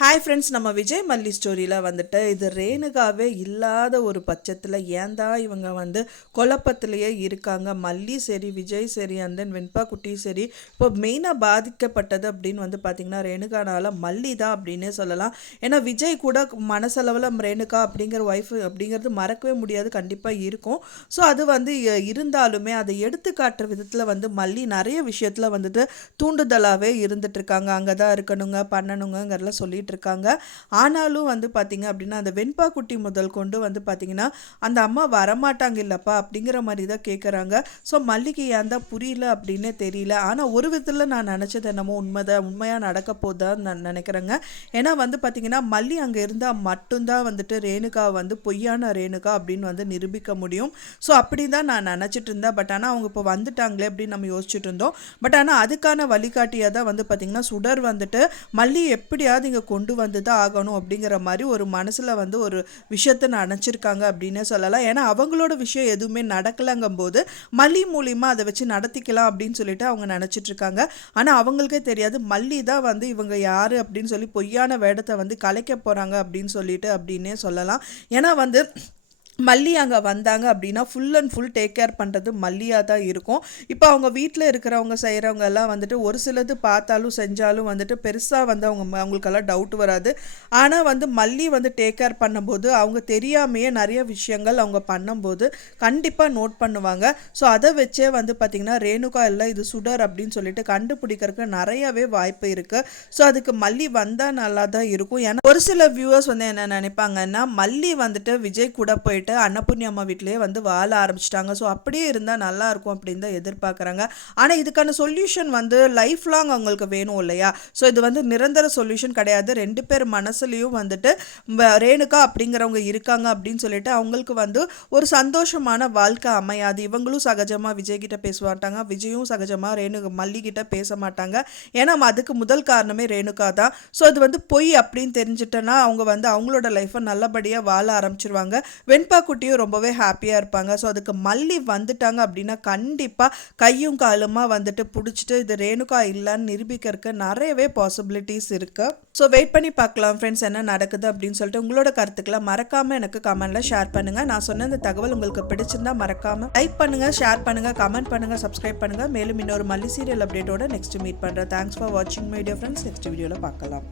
Hi friends, நம்ம விஜய் மல்லி ஸ்டோரியில் வந்துட்டு இது ரேணுகாவே இல்லாத ஒரு பட்சத்தில் ஏன்தான் இவங்க வந்து குழப்பத்திலேயே இருக்காங்க. மல்லி சரி, விஜய் சரி, அண்ட் தென் வெண்பா குட்டி சரி. இப்போ மெயினாக பாதிக்கப்பட்டது அப்படின்னு வந்து பார்த்திங்கன்னா ரேணுகானால மல்லி தான் அப்படின்னே சொல்லலாம். ஏன்னா விஜய் கூட மனசளவில் ரேணுகா அப்படிங்கிற ஒய்ஃப் அப்படிங்கிறது மறக்கவே முடியாது, கண்டிப்பாக இருக்கும். ஸோ அது வந்து இருந்தாலுமே அதை எடுத்து காட்டுற விதத்தில் வந்து மல்லி நிறைய விஷயத்தில் வந்துட்டு தூண்டுதலாகவே இருந்துட்டு இருக்காங்க. அங்கே தான் இருக்கணுங்க, பண்ணணுங்கிறலாம் சொல்லிட்டு இருக்காங்க. ஆனாலும் வந்து பார்த்தீங்க அப்படின்னா அந்த வெண்பா குட்டி முதல் கொண்டு வந்து பார்த்தீங்கன்னா அந்த அம்மா வரமாட்டாங்க இல்லப்பா அப்படிங்கிற மாதிரி தான் கேட்குறாங்க. ஸோ மல்லிகை ஏன் தான் புரியல அப்படின்னே தெரியல. ஆனால் ஒரு விதத்தில் நான் நினச்சது என்னமோ உண்மையாக நடக்க போதான்னு நான் நினைக்கிறேங்க. ஏன்னா வந்து பார்த்தீங்கன்னா மல்லி அங்கே இருந்தால் மட்டும்தான் வந்துட்டு ரேணுகா வந்து பொய்யான ரேணுகா அப்படின்னு வந்து நிரூபிக்க முடியும். ஸோ அப்படி தான் நான் நினச்சிட்டு இருந்தேன். பட் ஆனால் அவங்க இப்போ வந்துட்டாங்களே அப்படின்னு நம்ம யோசிச்சுட்டு இருந்தோம். பட் ஆனால் அதுக்கான வழிகாட்டியாக தான் வந்து பார்த்தீங்கன்னா சுடர் வந்துட்டு மல்லி எப்படியாவது இங்கே கொண்டு வந்து தான் ஆகணும் அப்படிங்கிற மாதிரி ஒரு மனசில் வந்து ஒரு விஷயத்தை நினச்சிருக்காங்க அப்படின்னே சொல்லலாம். ஏன்னா அவங்களோட விஷயம் எதுவுமே நடக்கலைங்கும் போது மல்லி மூலியமாக அதை வச்சு நடத்திக்கலாம் அப்படின்னு சொல்லிட்டு அவங்க நினச்சிட்டு இருக்காங்க. ஆனால் அவங்களுக்கே தெரியாது மல்லி தான் வந்து இவங்க யார் அப்படின்னு சொல்லி பொய்யான வேடத்தை வந்து கலைக்க போகிறாங்க அப்படின்னு சொல்லிட்டு அப்படின்னே சொல்லலாம். ஏன்னா வந்து மல்லி அங்கே வந்தாங்க அப்படின்னா full and full take care பண்ணுறது மல்லியாக தான் இருக்கும். இப்போ அவங்க வீட்டில் இருக்கிறவங்க செய்கிறவங்க எல்லாம் வந்துட்டு ஒரு சிலது பார்த்தாலும் செஞ்சாலும் வந்துட்டு பெருசாக வந்து அவங்களுக்கெல்லாம் டவுட் வராது. ஆனால் வந்து மல்லி வந்து டேக் கேர் பண்ணும்போது அவங்க தெரியாமையே நிறைய விஷயங்கள் அவங்க பண்ணும்போது கண்டிப்பாக நோட் பண்ணுவாங்க. ஸோ அதை வச்சே வந்து பார்த்திங்கன்னா ரேணுகா இல்லை இது சுடர் அப்படின்னு சொல்லிட்டு கண்டுபிடிக்கிறதுக்கு நிறையவே வாய்ப்பு இருக்குது. ஸோ அதுக்கு மல்லி வந்தால் நல்லா தான் இருக்கும். ஏன்னா ஒரு சில வியூவர்ஸ் வந்து என்ன நினைப்பாங்கன்னா மல்லி வந்துட்டு விஜய் கூட போயிட்டு அன்னபூர்ணி அம்மா வீட்டிலேயே வந்து வாழ ஆரம்பிச்சிட்டாங்க. ஸோ அப்படியே இருந்தால் நல்லா இருக்கும் அப்படின்னு தான் எதிர்பார்க்குறாங்க. ஆனால் இதுக்கான சொல்யூஷன் வந்து லைஃப் லாங் அவங்களுக்கு வேணும் இல்லையா? ஸோ இது வந்து நிரந்தர சொல்யூஷன் கிடையாது. ரெண்டு பேர் மனசுலையும் வந்துட்டு ரேணுகா அப்படிங்கிறவங்க இருக்காங்க அப்படின்னு சொல்லிட்டு அவங்களுக்கு வந்து ஒரு சந்தோஷமான வாழ்க்கை அமையாது. இவங்களும் சகஜமாக விஜய் கிட்ட பேச மாட்டாங்க, விஜயும் சகஜமாக மல்லி கிட்ட பேச மாட்டாங்க. ஏன்னா அதுக்கு முதல் காரணமே ரேணுகா தான். ஸோ அது வந்து பொய் அப்படின்னு தெரிஞ்சிட்டேன்னா அவங்க வந்து அவங்களோட லைஃப்பை நல்லபடியாக வாழ ஆரம்பிச்சிருவாங்க. வெண்பா குட்டியும் ரொம்பவே ஹாப்பியாக இருப்பாங்க. ஸோ அதுக்கு மல்லி வந்துட்டாங்க அப்படின்னா கண்டிப்பாக கையும் காலுமா வந்துட்டு பிடிச்சிட்டு இது ரேணுகா இல்லைன்னு நிரூபிக்கிறதுக்கு நிறையவே பாசிபிலிட்டிஸ் இருக்குது. ஸோ வெயிட் பண்ணி பார்க்கலாம் ஃப்ரெண்ட்ஸ் என்ன நடக்குது அப்படின்னு சொல்லிட்டு. உங்களோட கருத்துக்களை மறக்காமல் எனக்கு கமெண்ட்டில் ஷேர் பண்ணுங்கள். நான் சொன்ன இந்த தகவல் உங்களுக்கு பிடிச்சிருந்தா மறக்காமல் லைக் பண்ணுங்கள், ஷேர் பண்ணுங்கள், கமெண்ட் பண்ணுங்கள், சப்ஸ்கிரைப் பண்ணுங்கள். மேலும் இன்னொரு மல்லி சீரியல் அப்டேட்டோட நெக்ஸ்ட் மீட் பண்ணுறேன். தேங்க்ஸ் ஃபார் வாட்சிங் மை டியர் ஃப்ரெண்ட்ஸ். நெக்ஸ்ட் வீடியோவில் பார்க்கலாம்.